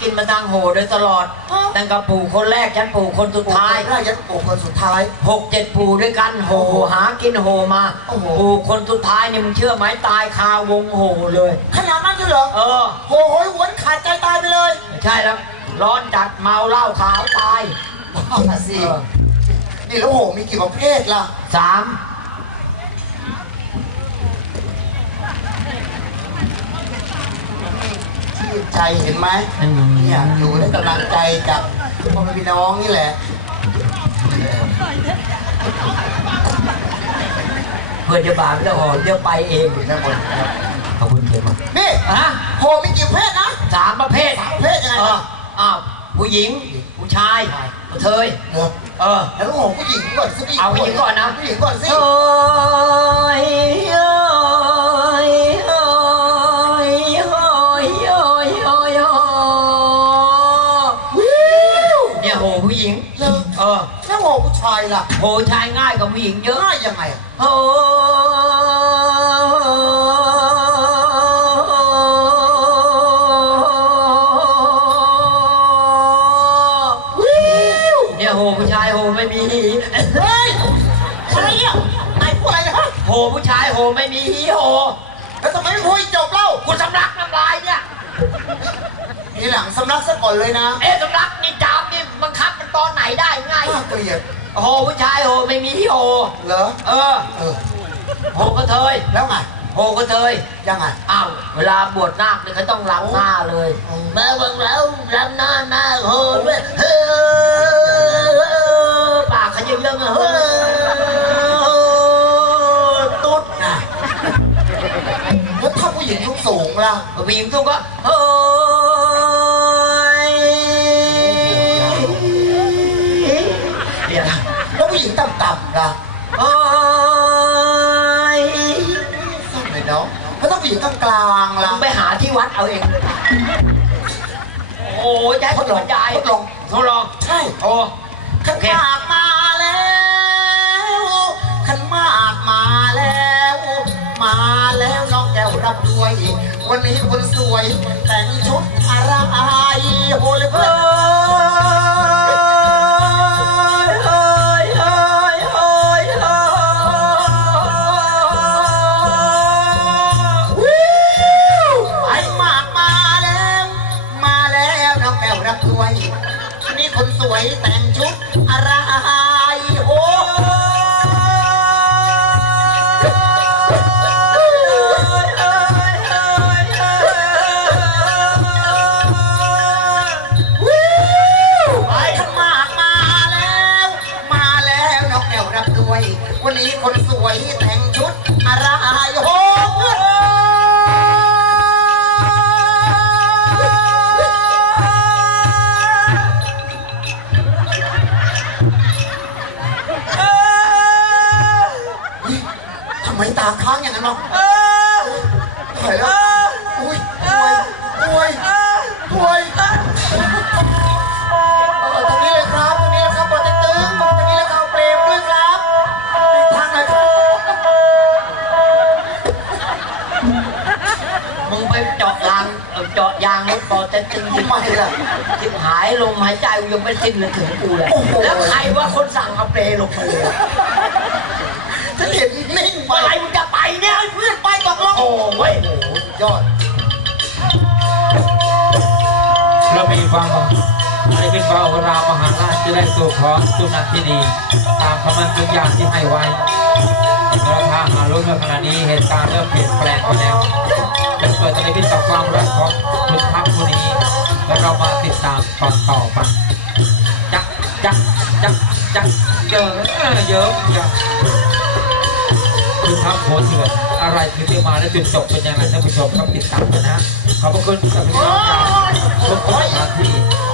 กินมาทางโหโดยตลอด ตั้งแต่ปู่คนแรกยันปู่คนสุดท้ายได้ยันปู่คนสุดท้าย หกเจ็ดปู่ด้วยกันโหหากินโหมา โอ้โห ปู่คนสุดท้ายนี่มึงเชื่อไหมตายคาวงโหเลย ขนาดนั้นเลยเหรอเออ โหโหยหวนขาดใจตายไปเลยไม่ใช่แล้วร้อนจัดเมาเหล้าขาวตายเอาละสิเออนี่แล้วโหมีกี่ประเภทล่ะสาม ชื่น ใจเห็นไหมอืมเนี่ยอยู่ได้กำลังใจจากพ่อแม่พี่น้องนี่แหละเพื่อจะบาปแล้วหอเดี๋ยวไปเองอยู่ด้านบนครับขอบคุณเจมส์นี่ฮะโหมีกี่ประเภทนะสามประเภทสามประเภทยังไงเอครัอบอ้าวผู้หญิง ผู้ชายกระเทยเหรอเออแล้วโหผู้หญิงก่อนสิเอาผู้หญิงก่อนนะผู้หญิงก่อนสิโอ้ ออแล้วโหผู้ชายล่ะโหชายง่ายกว่าผู้หญิงเยอะง่ายยังไงอะโอ้ยวิวเนี่ยโหผู้ชายโหไม่มีเฮ้ยอะไรเนี่ยไอ้พูดอะไรนะฮะโหผู้ชายโหไม่มีฮีโหแล้วทำไมไม่พูดให้จบเล่ากูสำลักน้ำลายเนี่ยทีหลังสำนักซะก่อนเลยนะ เอ๊ะสำลักนี่จ ตอนไหนได้ไง น่าเกลียดโหผู้ชายโหไม่มีฮีโหเหรอเออเออ โหกระเทยแล้วไงโหกระเทยยังไง อ้าวเวลาบวชนาคเนี่ยเขาต้องล้างหน้าเลยอืมแม่บังแล้วล้างหน้าหน้าโหด้วยเฮ้อปากขยิบยังเฮ้อตุ๊ดน่ะแล้วถ้าผู้หญิงยุคสูงล่ะผู้หญิงทุกก็เฮ้ย ต่ำๆล่ะเฮ้ยสั้นเลยเนาะแล้วถ้าผู้หญิงกลางๆล่ะไปหาที่วัดเอาเองโอ้ยใจทดลองใจทดลองทดลองใช่ โอ้ ขันหมากมาแล้วขันหมากมาแล้ว มาแล้วน้องแก้วรับด้วย วันนี้คนสวย แต่งชุดอะไรโหเลยเพื่อน รับด้วย นี่คนสวยแต่งชุดอะไรโทำไมตาค้างอย่างนั้นเนาะถอยแล้วอุ้ยป่วยป่วยป่วยเออตรงนี้เลยครับ ตรงนี้เลยครับบอดตึงตรงนี้เลยครับเปรมด้วยครับทางไหนครับมึงไปเจาะยางเอ่อเจาะยางรถปอเต็มตึงทำไมล่ะทิบหายลมหายใจกูยังไม่สิ้นเลยถึงกูเลยโอ้โหแล้วใครว่าคนสั่งเอาเปรย์ลงมาเลย ฉันเห็นนิ่ง ยอดเรามีฟังให้เป็นเบารามหาราชจะได้ตัวของสุนันทินีตามคำมั่นสัญญาที่ให้ไว้เราถ้าหารู้ว่าขณะนี้เหตุการณ์เริ่มเปลี่ยนแปลงไปแล้วเกิดอะไรขึ้นกับความรักของคุณทัพคนนี้แล้วเรามาติดตามฟังต่อไปจักจักจักจักเจอเยอะจังคือทัพโหดเถื่อน อะไรคือที่มาและจุดจบเป็นยังไงท่านผู้ชมครับติดตามกันนะขอบพระคุณกับพี่น้องจากทุกสถานที่